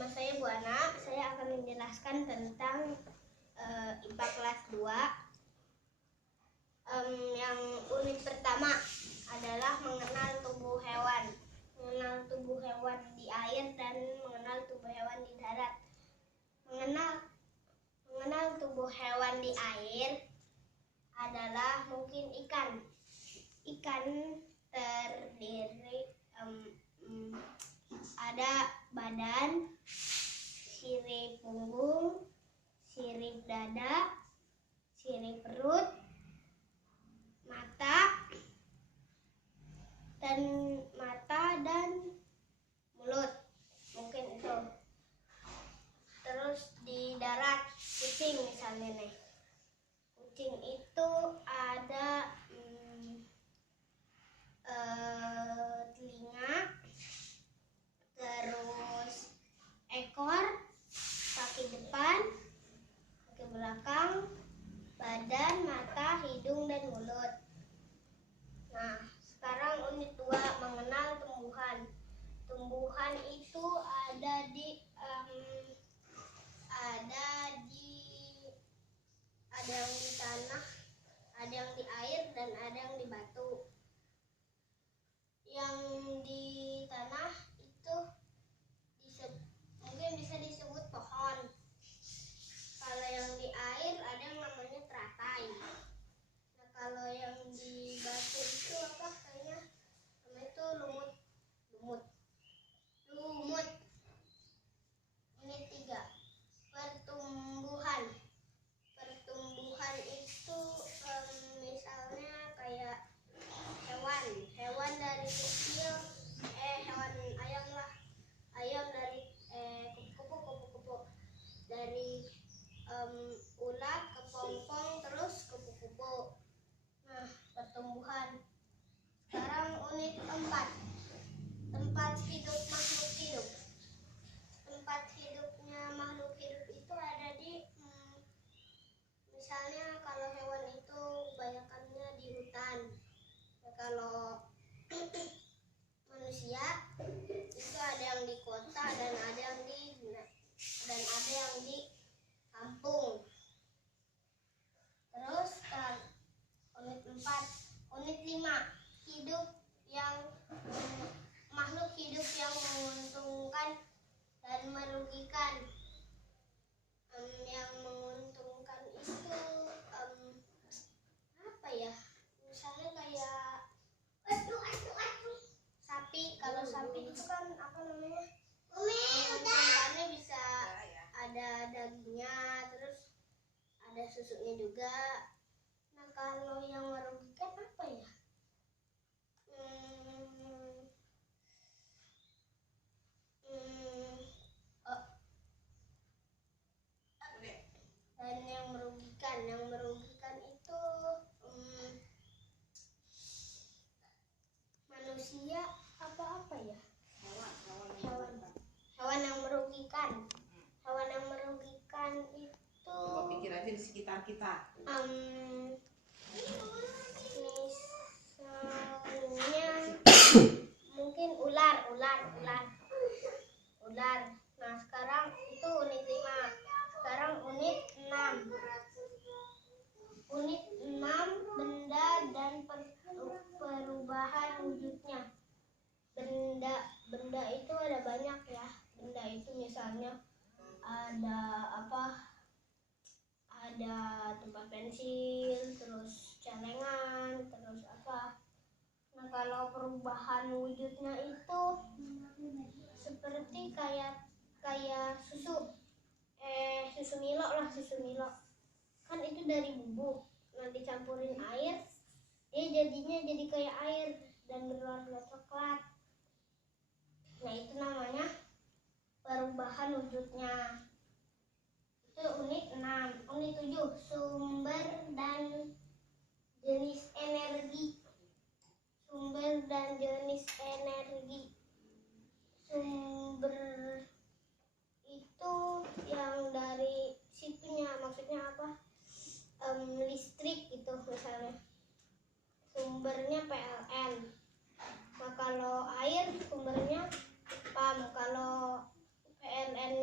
Nama saya Bu Ana. Saya akan menjelaskan tentang IPA kelas 2. Yang unit pertama adalah mengenal tubuh hewan. Mengenal tubuh hewan di air dan mengenal tubuh hewan di darat. Mengenal tubuh hewan di air adalah mungkin ikan. Ikan terdiri ada badan, sirip punggung, sirip dada, sirip perut, mata dan mulut. Mungkin itu. Terus di darat, kucing misalnya nih. Kucing itu ada telinga, terus ekor, kaki depan, kaki belakang, badan, mata, hidung, dan mulut. Nah, sekarang unit 2 mengenal tumbuhan. Tumbuhan itu ada yang di tanah, ada yang di air, dan ada yang di batu. Yang di tanah itu mungkin bisa disebut pohon. Kalau yang di air ada yang namanya teratai. Nah, kalau yang di batu itu apa kayaknya? Namanya itu lumut. Unit 3. Pertumbuhan. Pertumbuhan itu misalnya kayak hewan dari kecil, hewan ayam lah. Ayam dari kupu-kupu. Dari ulat, kepompong, terus kupu-kupu. Nah, pertumbuhan. Sekarang unit 4. Tempat hidup makhluk hidup. Tempat hidupnya makhluk hidup itu ada di misalnya kalau hewan itu kebanyakannya di hutan. Nah, kalau manusia itu ada yang di kota dan ada yang di kampung. Terus unit 4, unit 5, makhluk hidup yang menguntungkan dan merugikan. Yang menguntungkan itu apa ya? Misalnya kayak sapi. Kalau sapi itu kan apa namanya? Menguntungkannya bisa ada dagingnya, terus ada susunya juga. Nah, kalau yang merugikan apa ya? Dan yang merugikan itu manusia apa ya? Hewan yang merugikan. Hewan yang merugikan itu coba pikir aja di sekitar kita. Misalnya mungkin ular. Nah, sekarang itu unit 5. Sekarang unit 6. Unit 6, benda dan perubahan wujudnya. Benda itu ada banyak ya. Benda itu misalnya ada tempat pensil, terus celengan, terus apa. Nah, kalau perubahan wujudnya itu seperti kayak susu Milo kan itu dari bubuk. Nah, dicampurin air, dia jadinya jadi kayak air dan berwarna coklat. Nah, itu namanya perubahan wujudnya. Itu unit 6. Unit 7, sumber dan jenis energi. Sumber dan jenis energi. Sumber itu yang dari situnya, maksudnya apa? Listrik gitu misalnya. Sumbernya PLN. Nah, kalau air sumbernya PAM. Kalau PLN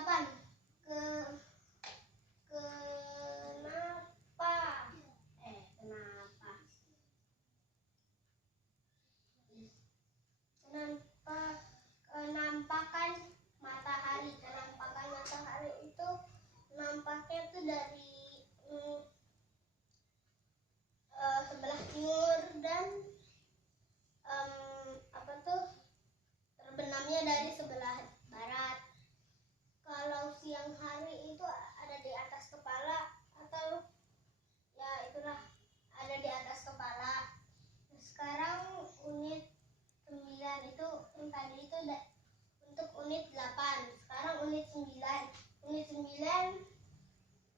8. Ke kenapa kenapa kenampakan matahari itu nampaknya tuh dari sebelah timur dan terbenamnya dari sebelah barat. Kalau siang hari itu ada di atas kepala, atau ya itulah, ada di atas kepala. Sekarang unit 9 itu yang tadi itu untuk unit 8. Sekarang unit 9. Unit 9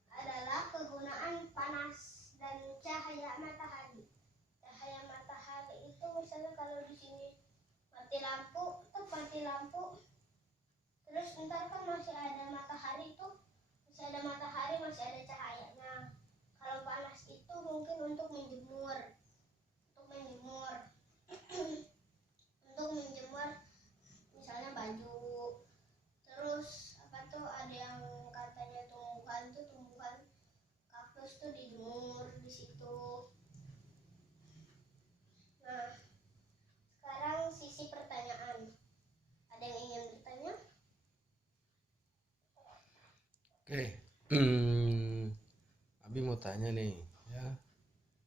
adalah kegunaan panas dan cahaya matahari. Cahaya matahari itu misalnya kalau di sini mati lampu, terus ntar kan masih ada matahari, masih ada cahayanya. Kalau panas itu mungkin untuk menjemur untuk menjemur misalnya baju. Terus ada yang katanya tumbuhan kaktus tuh dijemur di situ. Nah, sekarang sisi pertanyaan. Ada yang ingin bertanya? Oke. Abi mau tanya nih, ya.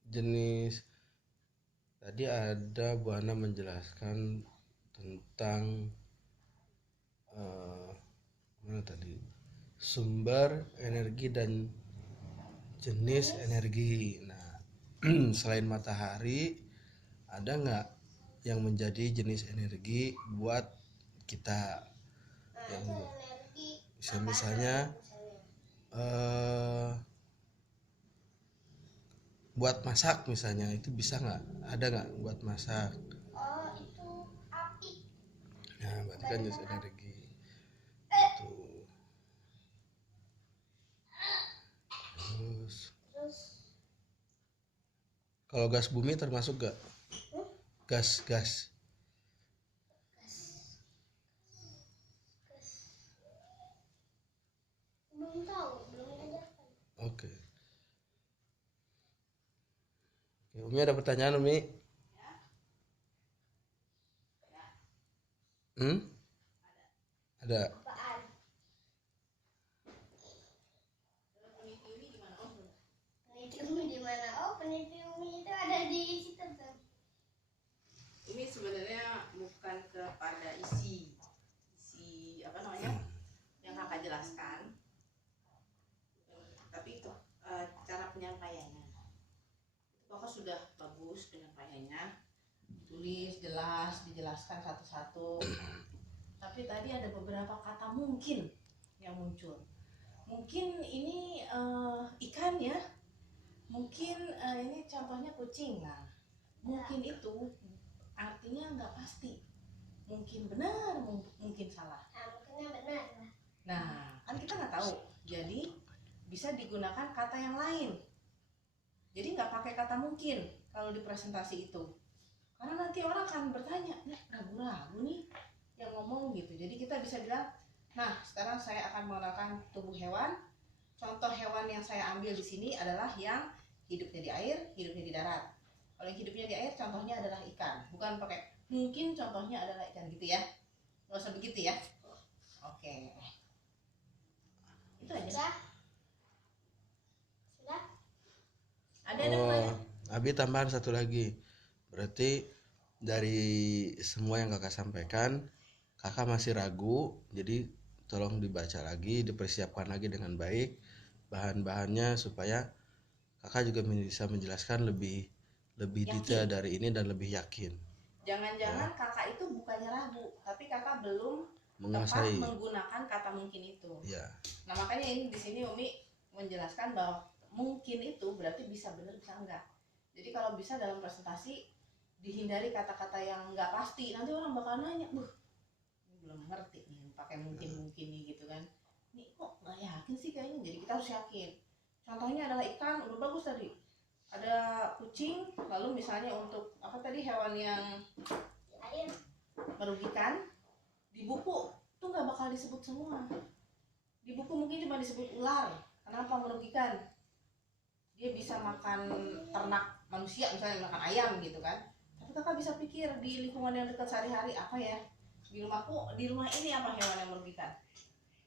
Jenis tadi ada Bu Hana menjelaskan tentang mana tadi? Sumber energi dan jenis energi. Nah, selain matahari, ada nggak yang menjadi jenis energi buat kita? Nah, Yang itu energi misalnya buat masak misalnya, itu bisa nggak? Ada nggak buat masak? Oh, itu api. Nah, berarti kan jenis energi itu. Terus kalau gas bumi termasuk gak? Gas belum tahu, belum diajarkan. Oke. Umi ada pertanyaan, Umi? Ada. Apaan? Peneliti Umi di mana? Oh, peneliti Umi itu ada di situ tuh. Ini sebenarnya bukan kepada isi apa namanya yang kakak jelaskan, tapi itu cara penyampaiannya. Itu kakak sudah bagus penyampaiannya, tulis jelas, dijelaskan satu-satu. Tapi tadi ada beberapa kata mungkin yang muncul. Mungkin ini ikan ya, mungkin ini contohnya kucing. Nah, mungkin itu artinya nggak pasti, mungkin benar, mungkin salah. Nah, mungkinnya benar. Nah, kan kita nggak tahu, jadi bisa digunakan kata yang lain. Jadi nggak pakai kata mungkin kalau di presentasi itu, karena nanti orang akan bertanya, ragu-ragu nih yang ngomong gitu. Jadi kita bisa bilang, nah sekarang saya akan mengenalkan tubuh hewan. Contoh hewan yang saya ambil di sini adalah yang hidupnya di air, hidupnya di darat. Kalau yang hidupnya di air contohnya adalah ikan, bukan pakai mungkin contohnya adalah ikan gitu ya. Nggak usah begitu ya. Oke. Itu aja. Sudah? Ada pertanyaan? Abi tambahan satu lagi. Berarti dari semua yang kakak sampaikan, kakak masih ragu, jadi tolong dibaca lagi, dipersiapkan lagi dengan baik bahan-bahannya supaya kakak juga bisa menjelaskan lebih detail dari ini dan lebih yakin. Jangan-jangan kakak itu bukannya ragu, tapi kakak belum menguasai tepat menggunakan kata mungkin itu. Ya. Nah makanya ini di sini Umi menjelaskan bahwa mungkin itu berarti bisa benar bisa enggak. Jadi kalau bisa dalam presentasi dihindari kata-kata yang nggak pasti. Nanti orang bakal nanya, ini belum ngerti nih pakai mungkin nih gitu kan. Ini kok nggak yakin sih kayaknya. Jadi kita harus yakin. Contohnya adalah ikan, udah bagus tadi. Ada kucing, lalu misalnya untuk apa tadi hewan yang merugikan di buku tuh nggak bakal disebut semua. Di buku mungkin cuma disebut ular. Kenapa merugikan? Dia bisa makan ternak manusia, misalnya makan ayam gitu kan. Tapi kakak bisa pikir di lingkungan yang dekat sehari-hari apa ya? Di rumah ini apa hewan yang merugikan?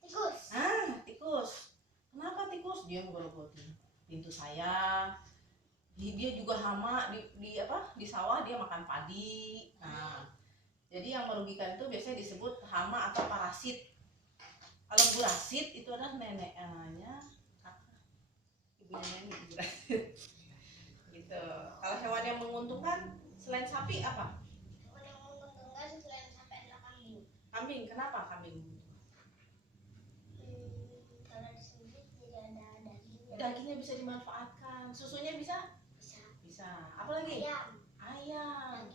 Tikus. Tikus. Kenapa tikus? Dia ngerogotin pintu saya. Dia juga hama di sawah, dia makan padi. Nah, jadi yang merugikan itu biasanya disebut hama atau parasit. Kalau burasit itu adalah neneknya kakak, ibunya nenek burasit. Gitu. Kalau hewan yang menguntungkan selain sapi apa? Hewan yang menguntungkan selain sapi adalah kambing. Kambing. Kenapa kambing? Kalau disembelih tidak ada dagingnya. Dagingnya bisa dimanfaatkan, susunya bisa. Apa lagi? Ayam.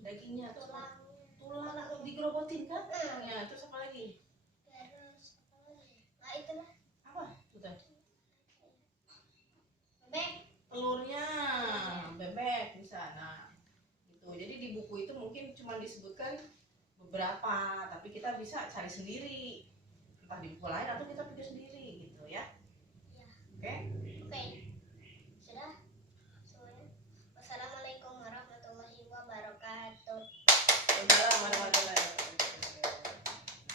Dagingnya tulang digerogotin kan? Ya, terus apa lagi? Terus apa lagi? Nah itulah. Apa? Sudah. Bebek. Telurnya, bebek bisa. Nah, gitu. Jadi di buku itu mungkin cuma disebutkan beberapa, tapi kita bisa cari sendiri. Entah di buku lain atau kita pikir sendiri gitu ya. Ya. Oke? Oke. Sudah.